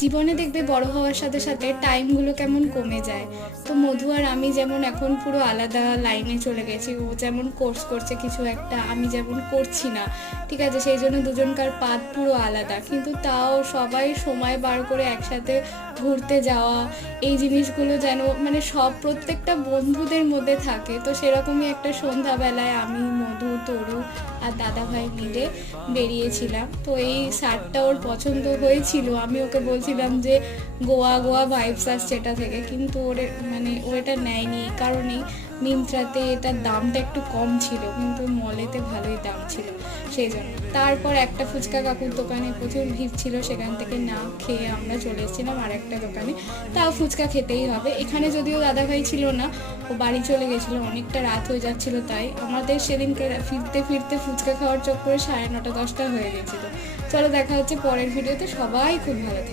জীবনে দেখবে বড় হওয়ার সাথে সাথে টাইমগুলো কেমন কমে যায়। তো মধু আর আমি যেমন এখন পুরো আলাদা লাইনে চলে গেছি, ও যেমন কোর্স করছে কিছু একটা, আমি যেমন করছি না, ঠিক আছে, সেই জন্য দুজনকার পাথ পুরো আলাদা, কিন্তু তাও সবাই সময় বার করে একসাথে ঘুরতে যাওয়া, এই জিনিসগুলো যেন মানে সব প্রত্যেকটা বন্ধুদের মধ্যে থাকে। তো সেরকমই একটা সন্ধ্যাবেলায় আমি, মধু, তরু আর দাদাভাই মিলে বেরিয়েছিলাম। তো এই শার্টটা ওর পছন্দ হয়েছিল, আমি ওকে বলছিলাম যে গোয়া গোয়া ভাইবস আসছে এটা থেকে, কিন্তু ওর মানে ও এটা নেয়নি, এই কারণেই মিন্ত্রাতে এটার দামটা একটু কম ছিল, কিন্তু মলেতে ভালোই দাম ছিল সেই জন্য। তারপর একটা ফুচকা কাকুর দোকানে প্রচুর ভিড় ছিল, সেখান থেকে না খেয়ে আমরা চলে এসেছিলাম আর একটা দোকানে, তাও ফুচকা খেতেই হবে। এখানে যদিও দাদাভাই ছিল না, ও বাড়ি চলে গেছিলো, অনেকটা রাত হয়ে যাচ্ছিল, তাই আমাদের সেদিনকে ফিরতে ফিরতে ফুচকা খাওয়ার চক্করে 9:30 10টা হয়ে গেছিলো। চলো দেখা হচ্ছে পরের ভিডিওতে, সবাই খুব ভালো থাকে।